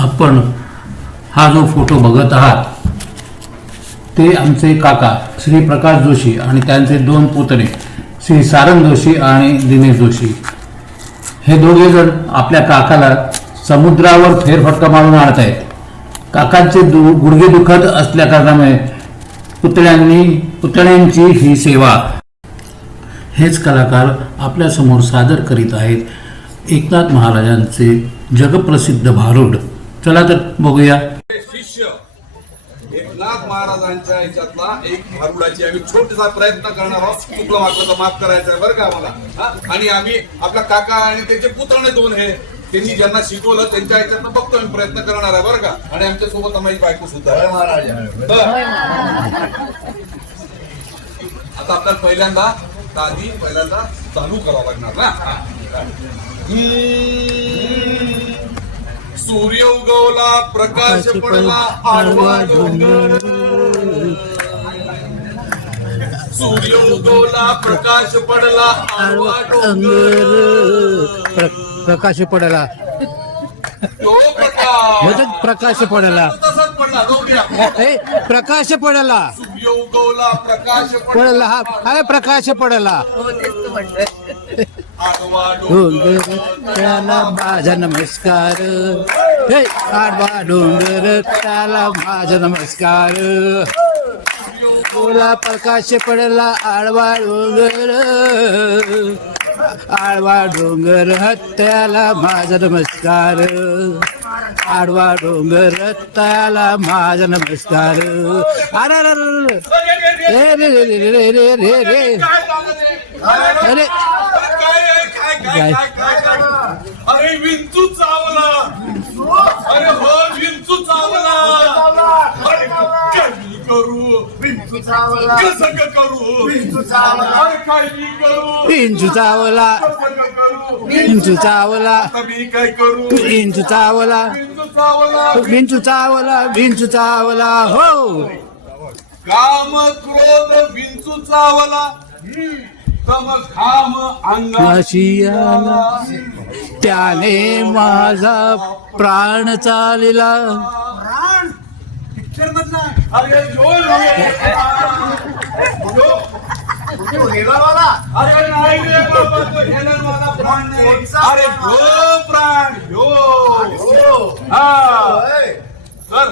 आपण हा जो फोटो बघत आहात ते आमचे काका श्री प्रकाश जोशी आणि त्यांचे दोन पुतणे श्री सारंग जोशी आणि दिनेश जोशी. हे दोघे जण आपल्या काकाला समुद्रावर फेरफटका मारून आणत आहेत. काकांचे गुडघे दुखत असल्या कारणामुळे पुतण्यांची ही सेवा हेच कलाकार आपल्यासमोर सादर करीत आहेत एकनाथ महाराजांचे जगप्रसिद्ध भारुड. चला तर बघूया. शिष्य एकनाथ महाराजांच्या ह्याच्यातला एक भारुडाची आम्ही छोटासा प्रयत्न करणार आहोत. चुकलं वाटलं तर माफ करायचं आहे बरं का आम्हाला. आणि आम्ही आपला काका आणि त्यांचे पुतणे दोन हे त्यांनी ज्यांना शिकवलं त्यांच्या ह्याच्यातनं बघतो आम्ही प्रयत्न करणार आहे बरं का. आणि आमच्या सोबत आम्ही बायको सुद्धा आहे. आता आपल्याला पहिल्यांदा चालू करावं लागणार ना. सूर्य उगवला प्रकाश पडला आडवा डोंगर. सूर्य उगवला प्रकाश पडला आडवा डोंगर. प्रकाश पडला तो प्रकाश प्रकाश पडला तसंच पडला जाऊया. प्रकाश पडला सूर्य उगवला प्रकाश पडला हा अरे प्रकाश पडला आडवा डोंगर त्याला माझा नमस्कार. हे आडवा डोंगर त्याला माझा नमस्कार. बोला प्रकाश पडला आडवा डोंगर. आडवा डोंगर त्याला माझा नमस्कार. आडवा डोंगर त्याला माझा नमस्कार. अरे रे रे रे रे रे रे रे रे अरे अरे विंचू चावला. अरे हो विंचू चावला. अरे काही करू कसं करू. अरे काही करू इंचू चावला इंचू चावला मी काय करू. इंचू चावला विंचू चावला. विंचू चावला विंचू चावला हो. काम क्रोध विंचू चावला. तम घाम अंगाशी आला त्याने माझा प्राण चालला. अरे जो अरे नाही रे बाबा तो हेलनवाला प्राण नाही. अरे हो प्राण हो. तर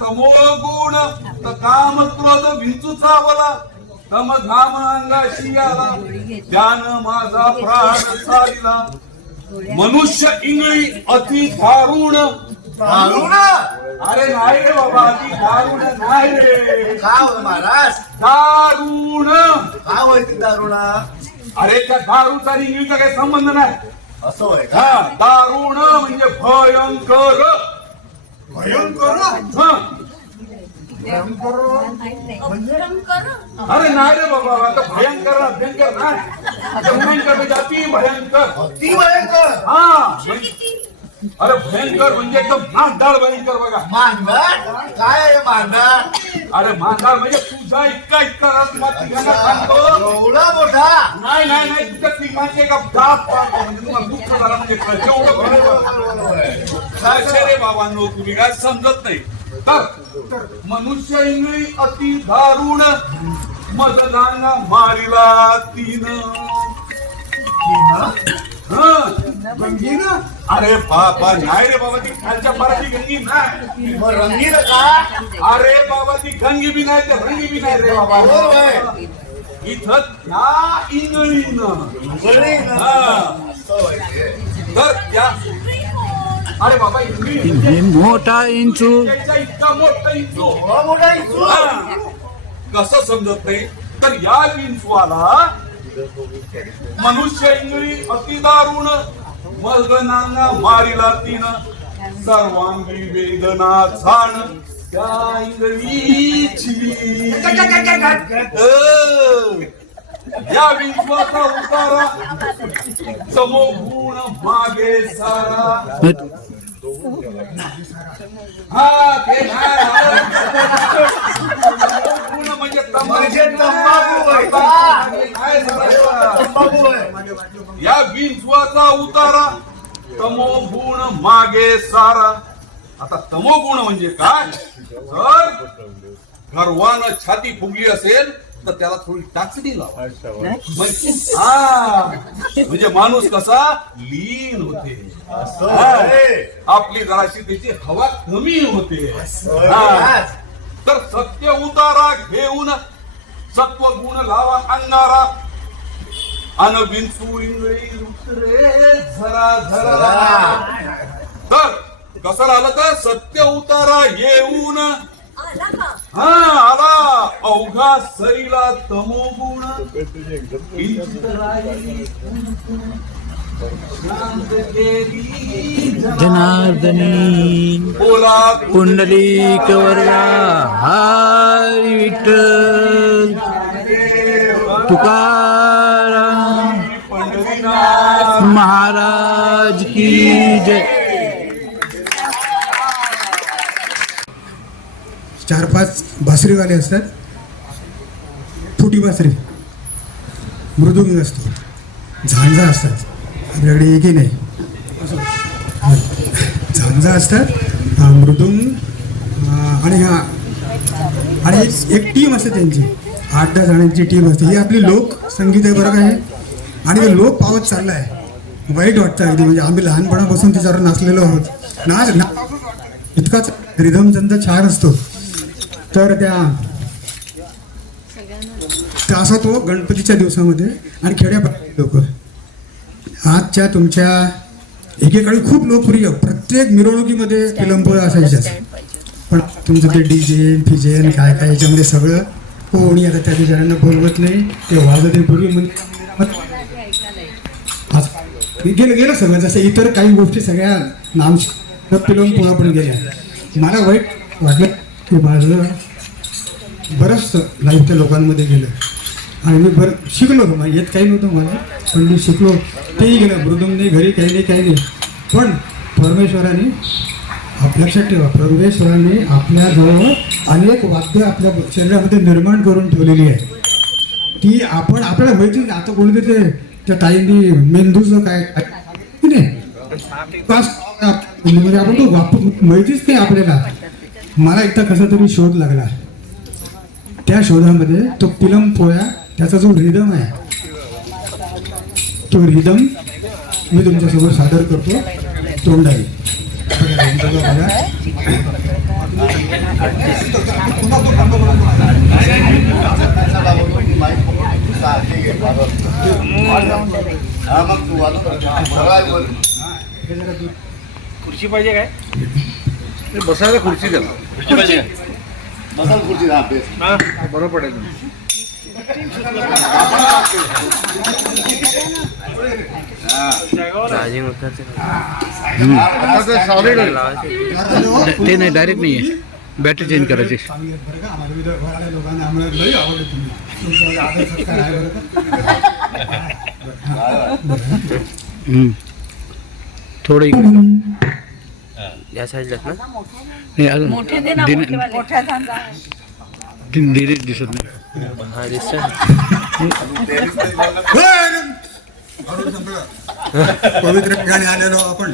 तमोळ गुण काम क्रोध विंचू चावला. तम घाम अंगाशी आला त्यानं माझा प्राण चालिला. मनुष्य इंगळी अति दारुण. अरे नाही रे बाबा अति दारुण नाही रे. महाराज दारुण. काय होती दारुणा. अरे त्या दारूचा आणि इंग्लिशचा काही संबंध नाही. असं होय हा दारुण म्हणजे भयंकर. अरे नाही रे बाबा आता भयंकर भयंकर नाही. भयंकर म्हणजे अति भयंकर. ती भयंकर. हा अरे भयंकर म्हणजे एकदम मांडाळ भयंकर बघा. मांडा काय आहे मांडा. अरे मांडाळ म्हणजे तुझा इतका सांगतो. एवढा मोठा नाही नाही नाही तुझ्या तिघांचे का दात म्हणजे तुम्हाला दुःख झाला म्हणजे कळलं रे बाबांनो तुम्ही काय समजत नाही. तर मनुष्य इंगळी अति दारुण मतदाना मारिला तीन. अरे बाबा नाही रे बाबा ती खालच्या पाराची गंगी नाही. रंगीन का. अरे बाबा ती गंगी बी नाही ते रंगी बी नाही रे बाबा. इथं त्या इंगळीनं तर त्या अरे बाबा इंगळी मोठा इंचू इतका मोठा इंचू. मोठा इंचू. कसं समजत नाही तर या विंचवाला मनुष्य इंगळी अति दारुण मर्दनांना मारिला तीन. सर्वांगी वेदना झाण त्या इंगळीची. या विंचवाचा उतारा समोगुण मागे सारा. हा ते म्हणजे तंबाखू आहे. या विंचवाचा उतारा तमोगुण मागे सारा. आता तमोगुण म्हणजे काय? जर गर्वानं छाती फुगली असेल तर त्याला थोडी टाचणी लावा. म्हणजे माणूस कसा लीन होते. आपली जराशी त्याची हवा कमी होते. तर सत्य उतारा घेऊन सत्व गुण लावा अंगारा. अन विंचू इंगळी उतरे झरा झरा. तर कसं राहिलं तर सत्य उतारा येऊन आला अवघा सरीला तमोगुण. जनार्दनी बोला पुंडलिक वरदा हरी विठ्ठल तुकाराम पंढरीनाथ महाराज की जय. 4-5 बासरीवाले असतात. फुटी बासरी, मृदुंग असतो, झांजा असतात. आपल्याकडे एकही नाही. झांजा असतात, मृदुंग आणि एक टीम असते त्यांची. 8-10 जणांची टीम असते. ही आपली लोकसंगीत आहे बरं काय. आणि हे लोक पावत चालला आहे. वाईट वाटतं अगदी. म्हणजे आम्ही लहानपणापासून त्याच्यावर नाचलेलो आहोत. नाच इतकाच रिदम त्यांचा छान असतो. तर असा तो गणपतीच्या दिवसामध्ये आणि खेड्यापाड्यात लोक आजच्या तुमच्या एकेकाळी खूप लोकप्रिय प्रत्येक मिरवणुकीमध्ये पिलंपोळा असायच्याच. पण तुमचं ते डीजे फिजेन काय काय याच्यामध्ये सगळं कोणी आता त्या जणांना बोलवत नाही. ते वाजते पूर्वी गेलं सगळं. जसं इतर काही गोष्टी सगळ्या नाम पिलंपोळा पण गेल्या. मला वाईट वाटलं की माझं बरंच लाईफ त्या लोकांमध्ये गेलं. आणि मी शिकलो. येत काही नव्हतं मला, पण मी शिकलो. तेही गेलं. मृदुंग नाही, घरी काही नाही. पण परमेश्वराने लक्षात ठेवा, परमेश्वराने आपल्याजवळ अनेक वाद्य आपल्या शरीरामध्ये निर्माण करून ठेवलेली आहे. ती आपल्याला माहिती नाही. आता कोणीतरी ते त्या ताईंनी मेंदूचं काय नाही म्हणजे आपण तो माहितीच नाही आपल्याला. मला एकदा कसा तरी शोध लागला. त्या शोधामध्ये तो पिलम पोळ्या त्याचा जो रिदम आहे तो रिदम मी तुमच्यासमोर सादर करतो. तोंडाई खुर्ची पाहिजे काय? बसायला खुर्ची द्या. बसल खुर्ची बरं पडेल. ते नाही, डायरेक्ट नाही आहे. बॅटरी चेंज करायची. थोडं या साईडला ना नाही, अजून डिलीट दिसत नाही. हा दिसतोय. पवित्र ठिकाणी आलेलो आपण.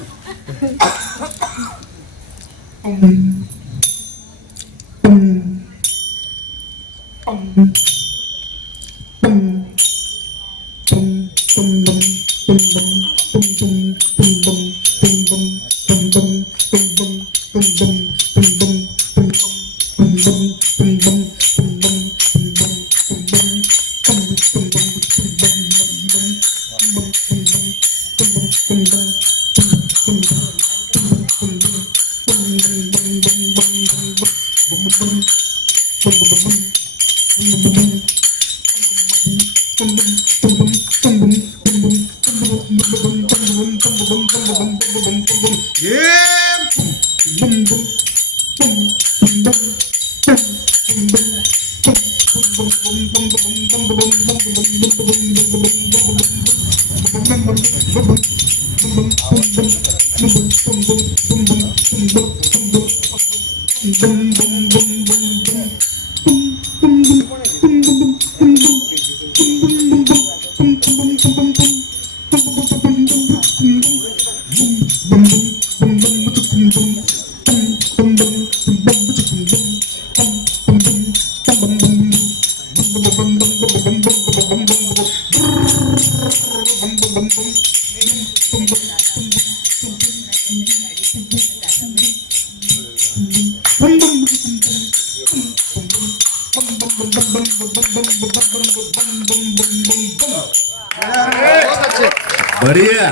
बढ़िया